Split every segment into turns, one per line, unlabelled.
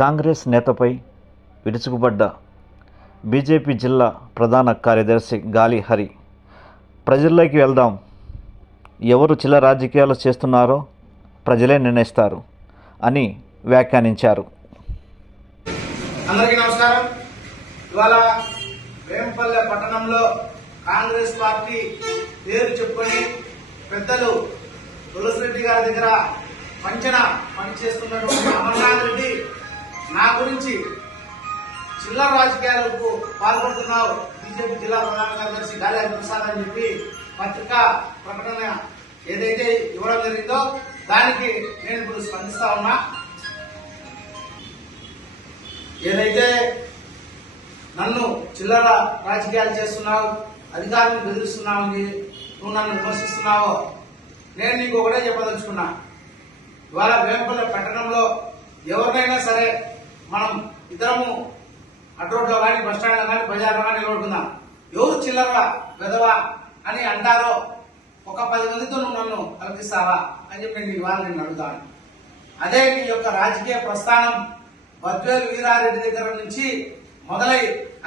Congress నేతపై విరుచుకుపడ్డ BJP జిల్లా ప్రధాన కార్యదర్శి గాలి హరి. ప్రజల్లోకి వెళ్దాం. ఎవరు చిల్ల రాజకీయాలు చేస్తున్నారో ప్రజలే నిర్ణయిస్తారు అని వ్యాఖ్యానించారు.
అందరికీ నమస్కారం. ఇవాళ వేంపల్లె పట్టణంలో కాంగ్రెస్ పార్టీ పేరు చెప్పుకొని పెద్దలు తులసిరెడ్డి గారి దగ్గర పంచన పనిచేస్తున్నటువంటి అమర్నాథ్ రెడ్డి గురించి చిల్లర రాజకీయాలకు పాల్పడుతున్నావు బీజేపీ జిల్లా ప్రధాన కార్యదర్శి గాలి ప్రసాద్ అని చెప్పి పత్రికా ప్రకటన ఏదైతే ఇవ్వడం జరిగిందో దానికి నేను ఇప్పుడు స్పందిస్తా ఉన్నా. ఏదైతే నన్ను చిల్లర రాజకీయాలు చేస్తున్నావు అధికారులను బెదిరిస్తున్నావు అని నువ్వు నన్ను విమర్శిస్తున్నావో నేను నీకు ఒకటే చెప్పదలుచుకున్నా. ఇవాళ వేంపల్లి పట్టణంలో ఎవరినైనా సరే మనం ఇద్దరము అడ్రోడ్లో కానీ బస్ స్టాండ్లో కానీ బజార్లో కానీ నిలబడుకుందాం. ఎవరు చిల్లర వెదవా అని అంటారో ఒక పది మందితో నువ్వు నన్ను కల్పిస్తావా అని చెప్పి నేను ఇవాళ నేను అడుగుతాను. అదే నీ యొక్క రాజకీయ ప్రస్థానం బద్వేలు వీరారెడ్డి దగ్గర నుంచి మొదలై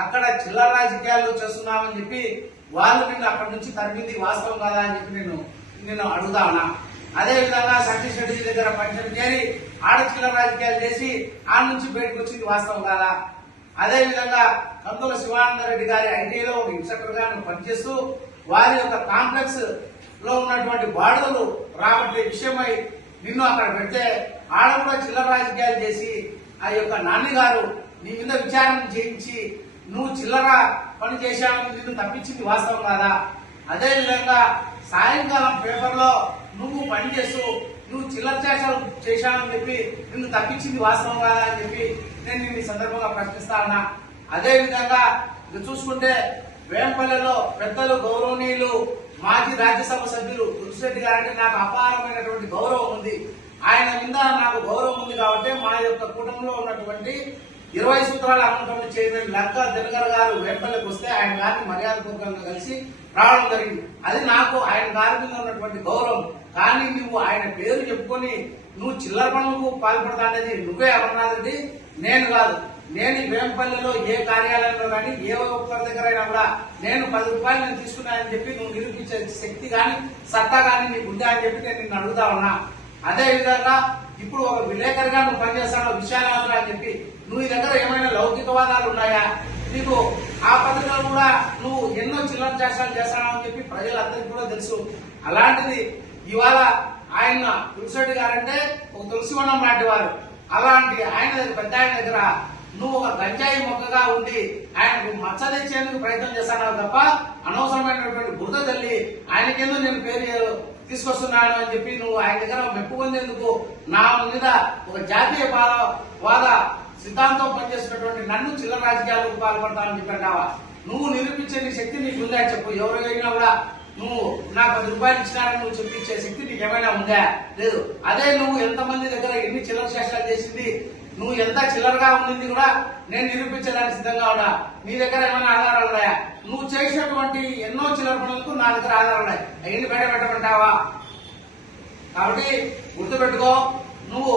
అక్కడ చిల్లర రాజకీయాలు చేస్తున్నామని చెప్పి వాళ్ళు నిన్ను అక్కడి నుంచి తరిమింది వాస్తవం కాదా అని చెప్పి నేను నేను అడుగుతా ఉన్నా అదేవిధంగా సతీష్ రెడ్డి దగ్గర పంచం చేరి ఆడ చిల్లర రాజకీయాలు చేసి ఆ నుంచి బయటకు వచ్చింది వాస్తవం కాదా? అదేవిధంగా కందుల శివానంద రెడ్డి గారి ఐటీలో ఒక ఇన్స్ట్రక్టర్గా పనిచేస్తూ వారి యొక్క కాంప్లెక్స్లో ఉన్నటువంటి బాడుదలు రాబట్టే విషయమై నిన్ను అక్కడ పెడితే ఆడ కూడా చిల్లర రాజకీయాలు చేసి ఆ యొక్క నాన్నగారు నీ మీద విచారణ చేయించి నువ్వు చిల్లర పని చేశావని నిన్ను తప్పించింది వాస్తవం కాదా? అదేవిధంగా సాయంకాలం పేపర్లో నువ్వు పని చేస్తూ నువ్వు చిల్లర చేసావు చేశావని చెప్పి నిన్ను తప్పించింది వాస్తవం కాదా అని చెప్పి నేను నిన్ను ఈ సందర్భంగా ప్రశ్నిస్తా ఉన్నా. అదే విధంగా చూసుకుంటే వేంపల్లెలో పెద్దలు గౌరవనీయులు మాజీ రాజ్యసభ సభ్యులు తులసిరెడ్డి గారంటే నాకు అపారమైనటువంటి గౌరవం ఉంది. ఆయన మీద నాకు గౌరవం ఉంది కాబట్టి మా యొక్క కుటుంబంలో ఉన్నటువంటి ఇరవై సూత్రాల అమలు కమిటీ లంకా దినకర్ గారు వేంపల్లెకి వస్తే ఆయన గారిని మర్యాదపూర్వకంగా కలిసి రావడం జరిగింది. అది నాకు ఆయన గారి మీద ఉన్నటువంటి గౌరవం. కానీ నువ్వు ఆయన పేరు చెప్పుకొని నువ్వు చిల్లర పనులకు పాల్పడతా అనేది నువ్వే అమర్నాథ్ రెడ్డి నేను కాదు. నేను వేంపల్లిలో ఏ కార్యాలయంలో కానీ ఏ ఒక్కరి దగ్గర అయినా కూడా నేను పది రూపాయలు నేను తీసుకున్నానని చెప్పి నువ్వు నిరూపించే శక్తి కానీ సత్తా కానీ నీకు ఉందా అని చెప్పి నేను నిన్ను అడుగుతా ఉన్నా. అదేవిధంగా ఇప్పుడు ఒక విలేకరిగా నువ్వు పనిచేస్తావు విశాలవంతుడు అని చెప్పి నువ్వు ఈ దగ్గర ఏమైనా లౌకికవాదాలు ఉన్నాయా? నీకు ఆ పథకాలు కూడా నువ్వు ఎన్నో చిల్లర చేష్టాలు చేస్తానని చెప్పి ప్రజలందరికీ కూడా తెలుసు. అలాంటిది ఇవాళ ఆయన తులసిరెడ్డి గారంటే ఒక తులసి వనం లాంటి వారు. అలాంటి ఆయన పెద్ద ఆయన దగ్గర నువ్వు ఒక గంజాయి మొక్కగా ఉండి ఆయనకు మచ్చ తెచ్చేందుకు ప్రయత్నం చేస్తావు తప్ప అనవసరమైనటువంటి బురద తల్లి ఆయనకేందో నేను పేరు తీసుకొస్తున్నాడు అని చెప్పి నువ్వు ఆయన దగ్గర మెప్పు పొందేందుకు నా మీద ఒక జాతీయ వాద సిద్ధాంతం పనిచేసినటువంటి నన్ను చిల్లర రాజకీయాలకు పాల్పడతానని చెప్పావా నువ్వు నిరూపించే నీ శక్తి నీకు ఉందా చెప్పు. ఎవరైనా కూడా నువ్వు నాకు పది రూపాయలు ఇచ్చినారని నువ్వు చెప్పించే శక్తి నీకు ఏమైనా ఉందా? లేదు. అదే నువ్వు ఎంతమంది దగ్గర ఎన్ని చిల్లర శాస్త్రాలు చేసింది? నువ్వు ఎంత చిల్లరగా ఉండింది కూడా నేను నిరూపించడానికి సిద్ధంగా ఉన్నా. నీ దగ్గర ఏమైనా ఆధారాలు ఉన్నాయా? నువ్వు చేసినటువంటి ఎన్నో చిల్లర పనులకు నా దగ్గర ఆధారాలు ఉన్నాయి. అవన్నీ బయట పెట్టమంటావా? కాబట్టి గుర్తుపెట్టుకో నువ్వు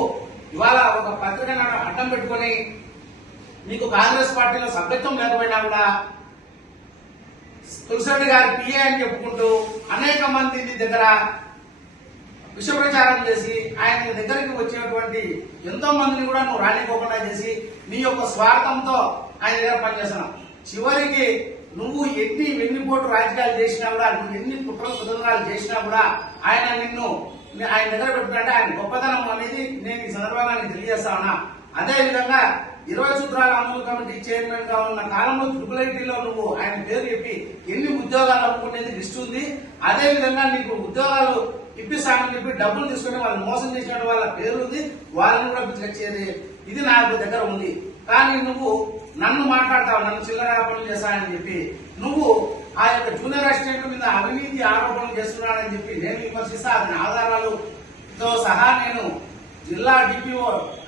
ఇవాళ ఒక పత్రికను అడ్డం పెట్టుకొని నీకు కాంగ్రెస్ పార్టీలో సభ్యత్వం లేకపోయినా కూడా తులసిరెడ్డి గారి పిఏ అని చెప్పుకుంటూ అనేక మంది దగ్గర విష ప్రచారం చేసి ఆయన దగ్గరికి వచ్చినటువంటి ఎంతో మందిని కూడా నువ్వు రానిపోకుండా చేసి నీ యొక్క స్వార్థంతో ఆయన దగ్గర పనిచేస్తున్నావు. చివరికి నువ్వు ఎన్ని వెన్నుపోటు రాజకీయాలు చేసినా కూడా నువ్వు ఎన్ని కుట్ర కుతంత్రాలు చేసినా కూడా ఆయన నిన్ను ఆయన దగ్గర పెట్టుకుంటే ఆయన గొప్పతనం అనేది నేను ఈ సందర్భంగా తెలియజేస్తానా అదే విధంగా ఇరవై సూత్రాల అమలు కమిటీ చైర్మన్గా ఉన్న కాలంలో ట్రిపుల్ ఐటీలో నువ్వు ఆయన పేరు చెప్పి ఎన్ని ఉద్యోగాలు అనుకునేది లిస్ట్ ఉంది. అదే విధంగా నీకు ఉద్యోగాలు ఇప్పిస్తానని చెప్పి డబ్బులు తీసుకుని వాళ్ళని మోసం చేసిన వాళ్ళ పేరు ఉంది వాళ్ళని కూడా పిలిచేది ఇది నాకు దగ్గర ఉంది. కానీ నువ్వు నన్ను మాట్లాడతావు నన్ను చిల్లర పనులు చేస్తానని చెప్పి నువ్వు ఆ యొక్క జూనియర్ అసిస్టెంట్ మీద అవినీతి ఆరోపణలు చేస్తున్నాడని చెప్పి నేను విమర్శిస్తా. అతని ఆధారాలతో సహా నేను జిల్లా డిపిఓ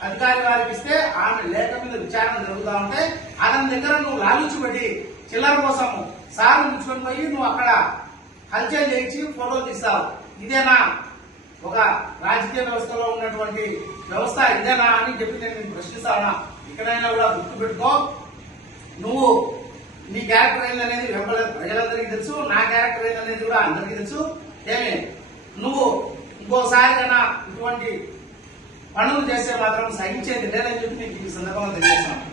అధికారి వారికి ఇస్తే ఆమె లేఖ మీద విచారణ జరుగుతా ఉంటే అతని దగ్గర నువ్వు లాలుచి చిల్లర కోసం సార్ ఉంచుకొని పోయి నువ్వు అక్కడ హల్చల్ చేయించి ఫోటోలు తీస్తావు. ఇదేనా? ఒక రాజకీయ వ్యవస్థలో ఉన్నటువంటి వ్యవస్థ ఇదేనా అని చెప్పి నేను ప్రశ్నిస్తానా? ఇక్కడైనా కూడా గుర్తుపెట్టుకో నువ్వు నీ క్యారెక్టర్ ఏందనేది వెంబడ ప్రజలందరికీ తెలుసు నా క్యారెక్టర్ ఏందనేది కూడా అందరికీ తెలుసు. ఏమి? నువ్వు ఇంకోసారి కన్నా ఇటువంటి పనులు చేస్తే మాత్రం సహించేది లేదని చెప్పి నీకు ఈ సందర్భంగా తెలియజేస్తాను.